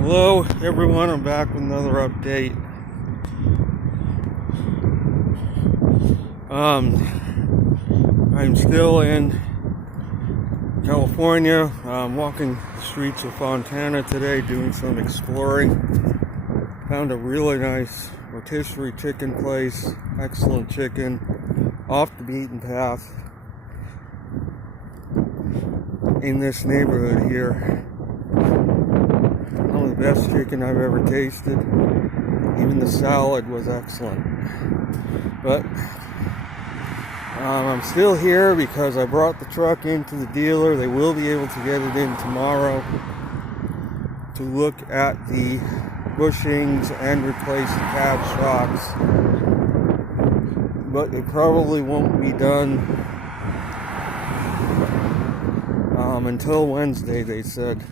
Hello everyone, I'm back with another update. I'm still in California. I'm walking the streets of Fontana today doing some exploring. Found a really nice rotisserie chicken place, excellent chicken, off the beaten path in this neighborhood here. One of the best chicken I've ever tasted. Even the salad was excellent. But I'm still here because I brought the truck into the dealer. They will be able to get it in tomorrow to look at the bushings and replace the cab shocks. But it probably won't be done until Wednesday, they said.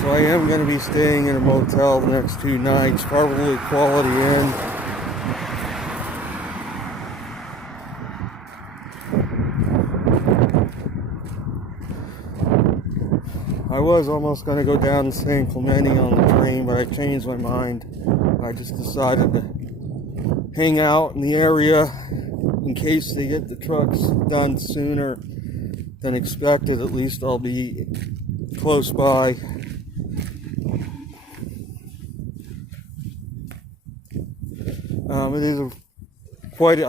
So I am going to be staying in a motel the next 2 nights, probably Quality Inn. I was almost going to go down to San Clemente on the train, but I changed my mind. I just decided to hang out in the area in case they get the trucks done sooner than expected. At least I'll be close by. It is quite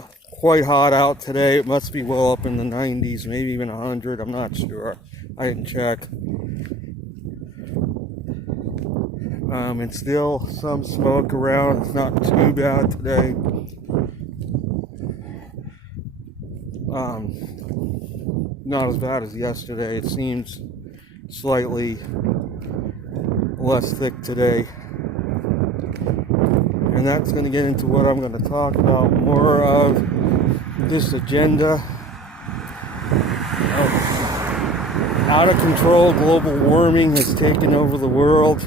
hot out today. It must be well up in the 90s, maybe even 100. I'm not sure. I didn't check. And still some smoke around. It's not too bad today. Not as bad as yesterday. It seems slightly less thick today. And that's going to get into what I'm going to talk about. More of this agenda of out of control global warming has taken over the world.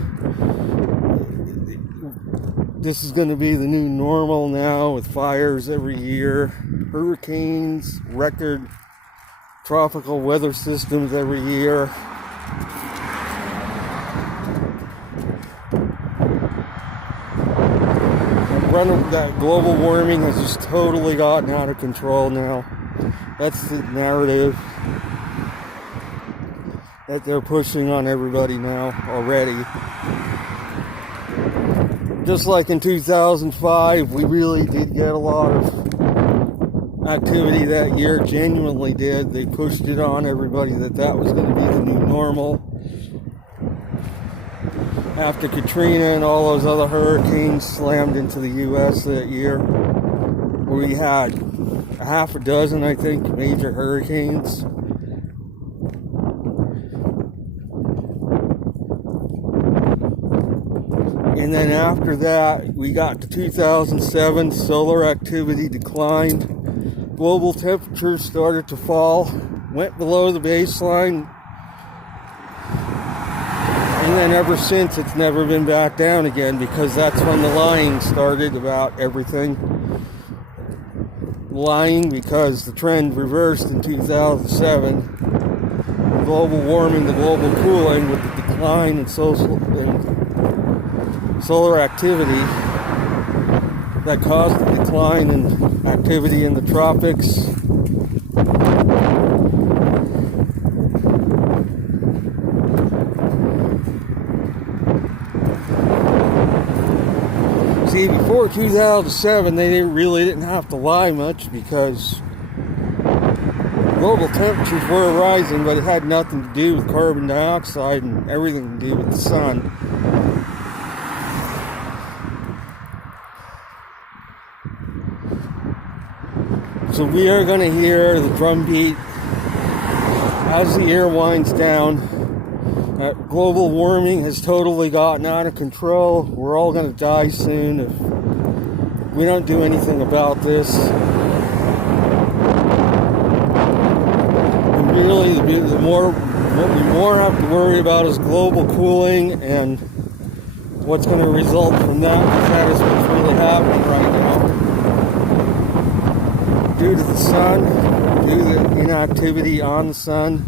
This is going to be the new normal now, with fires every year, hurricanes, record tropical weather systems every year. That global warming has just totally gotten out of control now. That's the narrative that they're pushing on everybody now already. Just like in 2005, we really did get a lot of activity that year, genuinely did. They pushed it on everybody that was going to be the new normal. After Katrina and all those other hurricanes slammed into the U.S. that year, we had a half a dozen, I think, major hurricanes. And then after that, we got to 2007, solar activity declined, global temperatures started to fall, went below the baseline. And then ever since, it's never been back down again, because that's when the lying started about everything. Lying because the trend reversed in 2007. The global warming, the global cooling, with the decline in solar activity that caused the decline in activity in the tropics. See, before 2007, they really didn't have to lie much, because global temperatures were rising, but it had nothing to do with carbon dioxide and everything to do with the sun. So we are going to hear the drumbeat as the year winds down. Global warming has totally gotten out of control. We're all going to die soon if we don't do anything about this. And really, what we more have to worry about is global cooling and what's going to result from that, because that is what's really happening right now. Due to the sun, due to inactivity on the sun.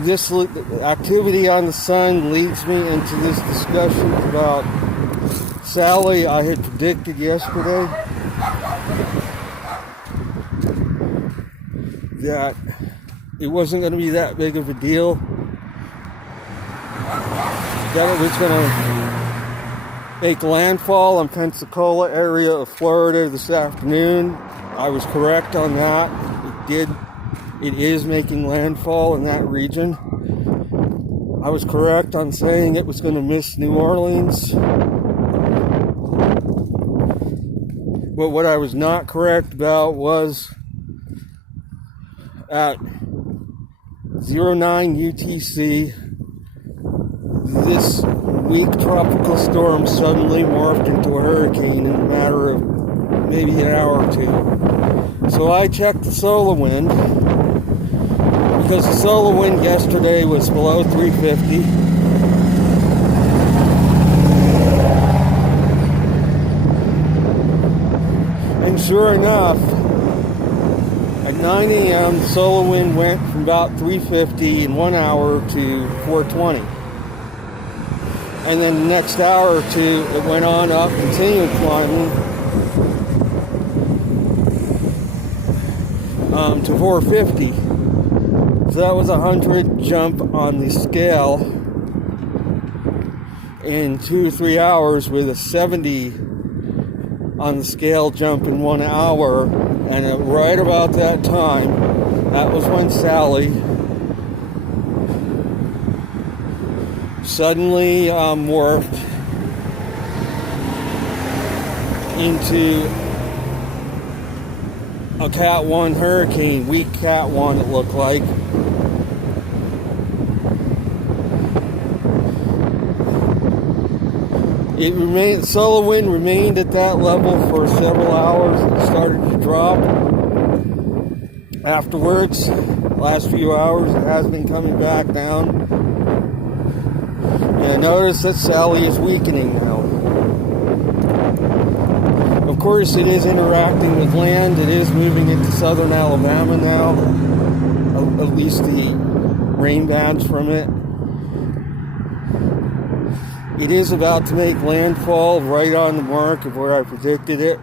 This activity on the sun leads me into this discussion about Sally I had predicted yesterday, that it wasn't going to be that big of a deal, that it was going to make landfall in Pensacola area of Florida this afternoon. I was correct on that. It is making landfall in that region. I was correct on saying it was going to miss New Orleans. But what I was not correct about was at 09 UTC, this weak tropical storm suddenly morphed into a hurricane in a matter of maybe an hour or two. So I checked the solar wind, because the solar wind yesterday was below 350. And sure enough, at 9 a.m., the solar wind went from about 350 in 1 hour to 420. And then the next hour or two, it went on up, continued climbing to 450. So that was a 100 jump on the scale in 2 or 3 hours, with a 70 on the scale jump in 1 hour. And right about that time, that was when Sally suddenly morphed into a Cat 1 hurricane, weak Cat 1 it looked like. It remained, solar wind remained at that level for several hours. It started to drop. Afterwards, last few hours, it has been coming back down. And I notice that Sally is weakening now. Of course, it is interacting with land. It is moving into southern Alabama now, at least the rain bands from it. It is about to make landfall right on the mark of where I predicted it.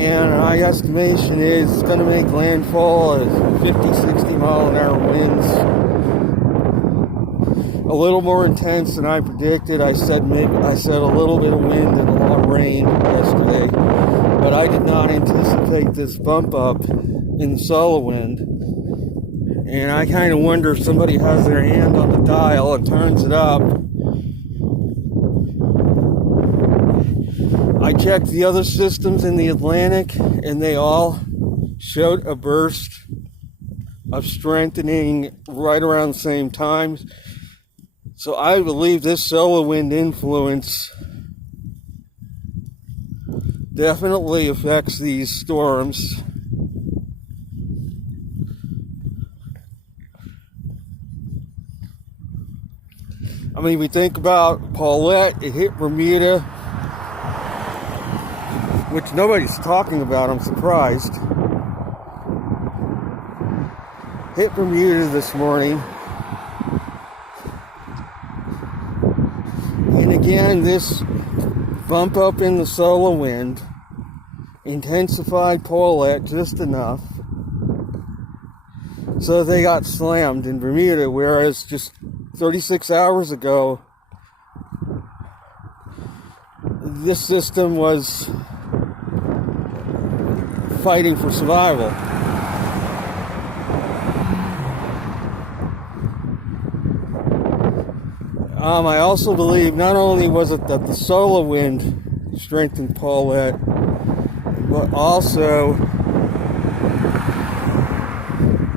And my estimation is it's going to make landfall at 50, 60 mile an hour winds. A little more intense than I predicted. I said a little bit of wind and a lot of rain yesterday, but I did not anticipate this bump up in the solar wind. And I kind of wonder if somebody has their hand on the dial and turns it up. I checked the other systems in the Atlantic, and they all showed a burst of strengthening right around the same time. So I believe this solar wind influence definitely affects these storms. I mean, we think about Paulette, it hit Bermuda, which nobody's talking about, I'm surprised. Hit Bermuda this morning. And again, this bump up in the solar wind intensified Paulette just enough so they got slammed in Bermuda, whereas just 36 hours ago, this system was fighting for survival. I also believe not only was it that the solar wind strengthened Paulette, but also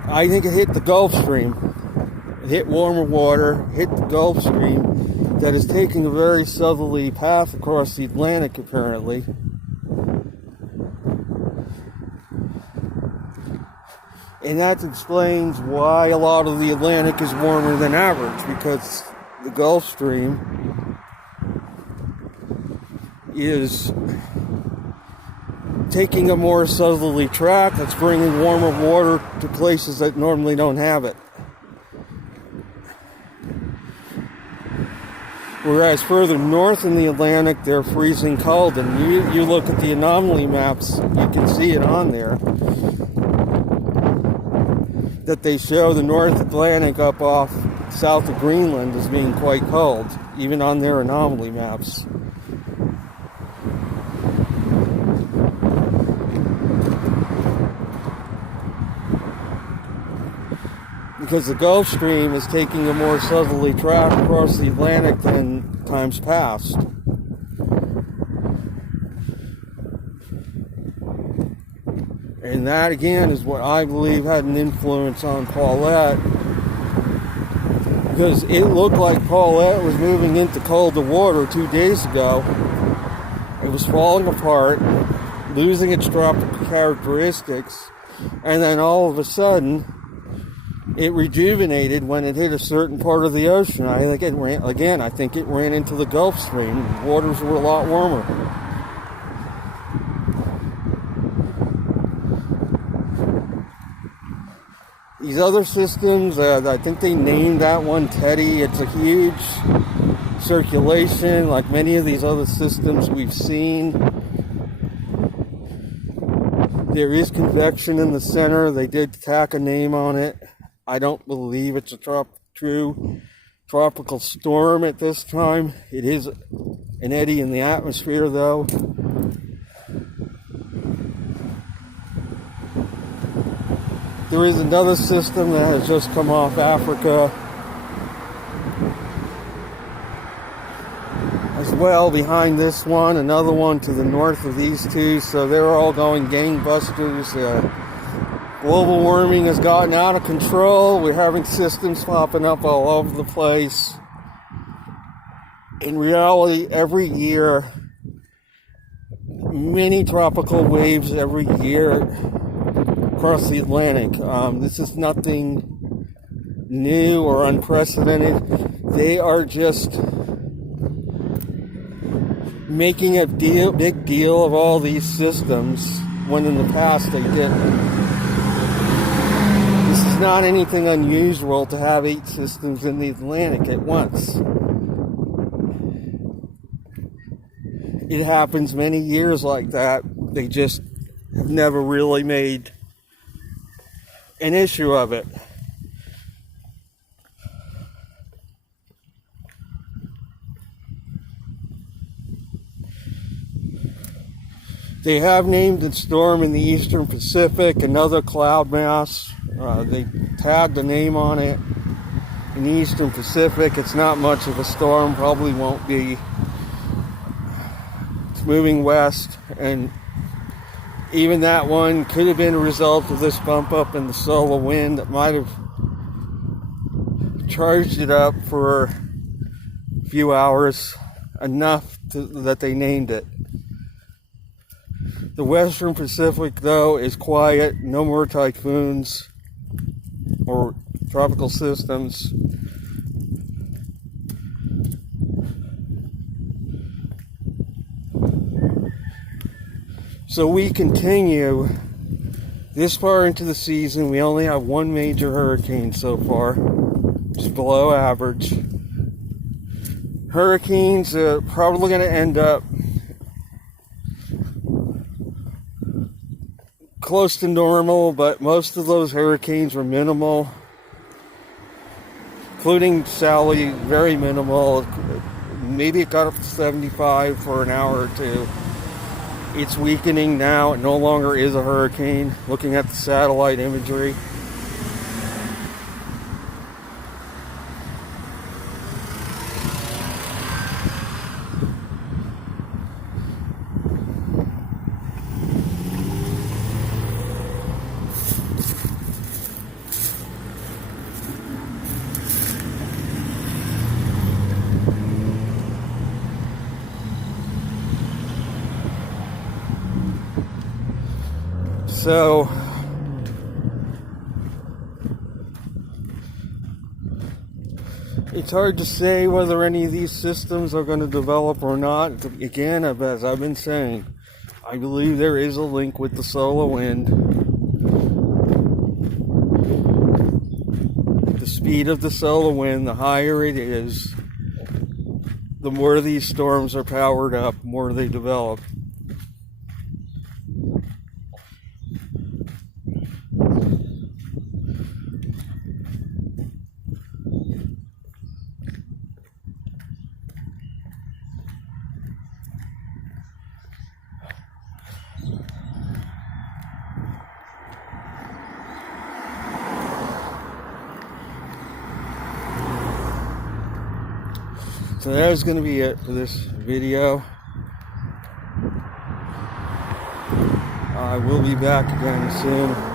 I think it hit the Gulf Stream. It hit warmer water, hit the Gulf Stream that is taking a very southerly path across the Atlantic apparently. And that explains why a lot of the Atlantic is warmer than average, because the Gulf Stream is taking a more southerly track that's bringing warmer water to places that normally don't have it. Whereas further north in the Atlantic, they're freezing cold. And you look at the anomaly maps, you can see it on there, that they show the North Atlantic up off south of Greenland as being quite cold, even on their anomaly maps. Because the Gulf Stream is taking a more southerly track across the Atlantic than times past. And that, again, is what I believe had an influence on Paulette. Because it looked like Paulette was moving into colder water 2 days ago. It was falling apart, losing its tropical characteristics, and then all of a sudden, it rejuvenated when it hit a certain part of the ocean. I think it ran into the Gulf Stream. Waters were a lot warmer. These other systems, I think they named that one Teddy. It's a huge circulation, like many of these other systems we've seen. There is convection in the center. They did tack a name on it. I don't believe it's a true tropical storm at this time. It is an eddy in the atmosphere, though. There is another system that has just come off Africa as well behind this one. Another one to the north of these two. So they're all going gangbusters. Global warming has gotten out of control. We're having systems popping up all over the place. In reality, every year, many tropical waves every year across the Atlantic. This is nothing new or unprecedented. They are just making a big deal of all these systems when in the past they didn't. This is not anything unusual to have 8 systems in the Atlantic at once. It happens many years like that. They just have never really made an issue of it. They have named the storm in the Eastern Pacific another cloud mass. They tagged a name on it in the Eastern Pacific. It's not much of a storm, probably won't be. It's moving west, and even that one could have been a result of this bump up in the solar wind that might have charged it up for a few hours, enough that they named it. The Western Pacific, though, is quiet. No more typhoons or tropical systems. So we continue this far into the season. We only have one major hurricane so far. It's below average. Hurricanes are probably going to end up close to normal, but most of those hurricanes were minimal, including Sally, very minimal. Maybe it got up to 75 for an hour or two. It's weakening now. It no longer is a hurricane, looking at the satellite imagery. So, It's hard to say whether any of these systems are going to develop or not. Again, as I've been saying, I believe there is a link with the solar wind. The speed of the solar wind, the higher it is, the more these storms are powered up, the more they develop. So that is going to be it for this video. I will be back again soon.